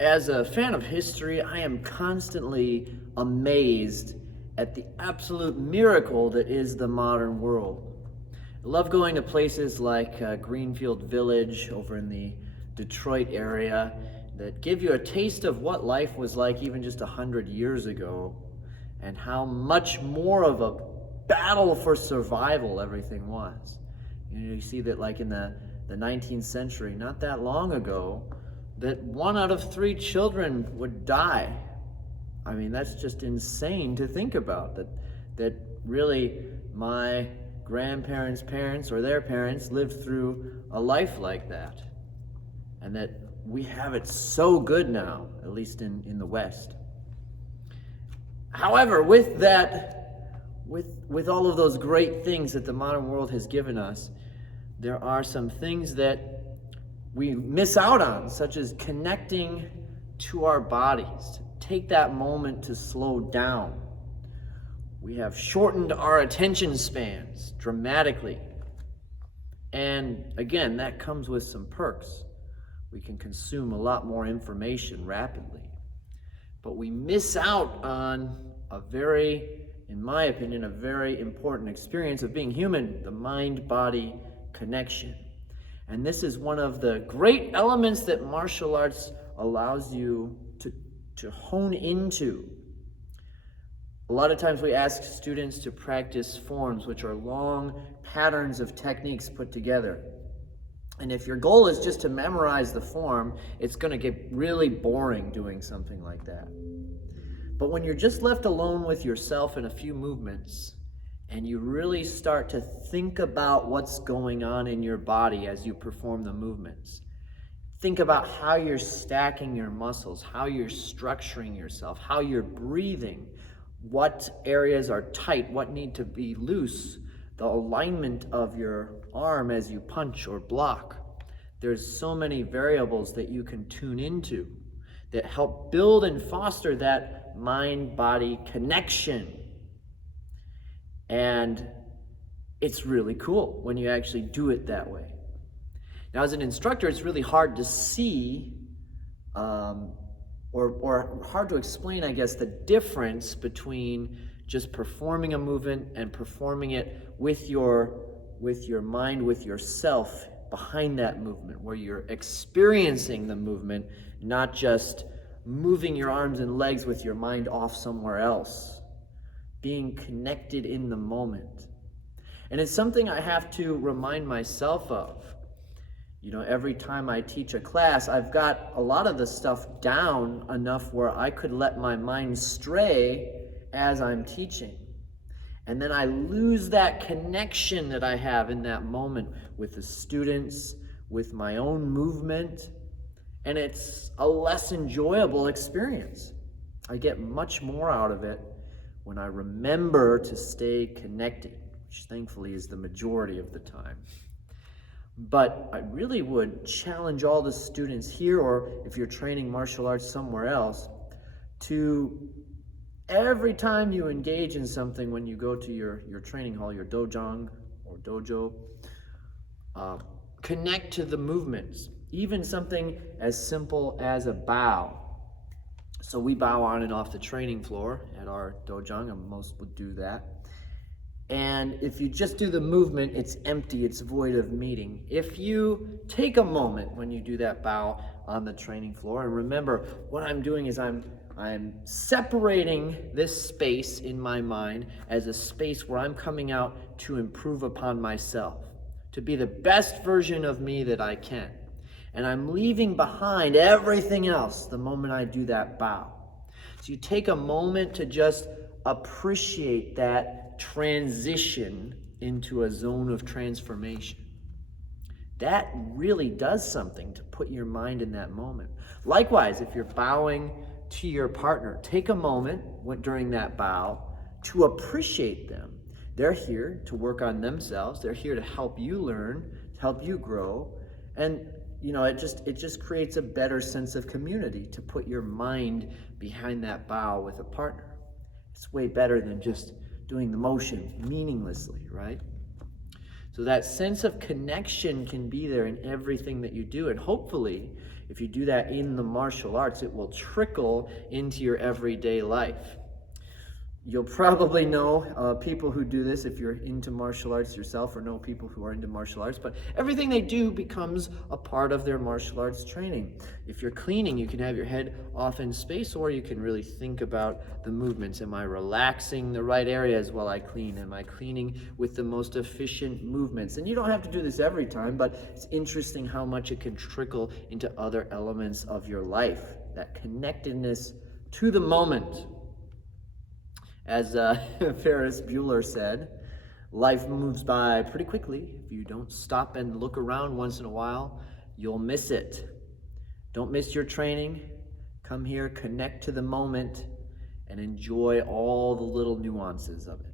As a fan of history, I am constantly amazed at the absolute miracle that is the modern world. I love going to places like Greenfield Village over in the Detroit area that give you a taste of what life was like even just 100 years ago, and how much more of a battle for survival everything was. You see that like in the 19th century, not that long ago, that 1 out of 3 children would die. I mean, that's just insane to think about, that really my grandparents' parents or their parents lived through a life like that. And that we have it so good now, at least in the West. However, with that, with all of those great things that the modern world has given us, there are some things that we miss out on, such as connecting to our bodies. Take that moment to slow down. We have shortened our attention spans dramatically. And again, that comes with some perks. We can consume a lot more information rapidly. But we miss out on in my opinion, a very important experience of being human, the mind-body connection. And this is one of the great elements that martial arts allows you to hone into. A lot of times we ask students to practice forms, which are long patterns of techniques put together. And if your goal is just to memorize the form, it's going to get really boring doing something like that. But when you're just left alone with yourself in a few movements, and you really start to think about what's going on in your body as you perform the movements. Think about how you're stacking your muscles, how you're structuring yourself, how you're breathing, what areas are tight, what need to be loose, the alignment of your arm as you punch or block. There's so many variables that you can tune into that help build and foster that mind-body connection. And it's really cool when you actually do it that way. Now, as an instructor, it's really hard to see or hard to explain, I guess, the difference between just performing a movement and performing it with your mind, with yourself behind that movement, where you're experiencing the movement, not just moving your arms and legs with your mind off somewhere else. Being connected in the moment. And it's something I have to remind myself of. You know, every time I teach a class, I've got a lot of the stuff down enough where I could let my mind stray as I'm teaching. And then I lose that connection that I have in that moment with the students, with my own movement, and it's a less enjoyable experience. I get much more out of it when I remember to stay connected, which thankfully is the majority of the time. But I really would challenge all the students here, or if you're training martial arts somewhere else, to every time you engage in something, when you go to your training hall, your dojang or dojo, connect to the movements, even something as simple as a bow. So we bow on and off the training floor at our dojang, and most would do that. And if you just do the movement, it's empty, it's void of meaning. If you take a moment when you do that bow on the training floor, and remember, what I'm doing is I'm separating this space in my mind as a space where I'm coming out to improve upon myself, to be the best version of me that I can. And I'm leaving behind everything else the moment I do that bow. So you take a moment to just appreciate that transition into a zone of transformation. That really does something to put your mind in that moment. Likewise, if you're bowing to your partner, take a moment during that bow to appreciate them. They're here to work on themselves. They're here to help you learn, to help you grow. And you know, it just creates a better sense of community to put your mind behind that bow with a partner. It's way better than just doing the motion meaninglessly, right? So that sense of connection can be there in everything that you do, and hopefully if you do that in the martial arts, it will trickle into your everyday life. You'll probably know people who do this if you're into martial arts yourself, or know people who are into martial arts, but everything they do becomes a part of their martial arts training. If you're cleaning, you can have your head off in space, or you can really think about the movements. Am I relaxing the right areas while I clean? Am I cleaning with the most efficient movements? And you don't have to do this every time, but it's interesting how much it can trickle into other elements of your life. That connectedness to the moment. As Ferris Bueller said, life moves by pretty quickly. If you don't stop and look around once in a while, you'll miss it. Don't miss your training. Come here, connect to the moment, and enjoy all the little nuances of it.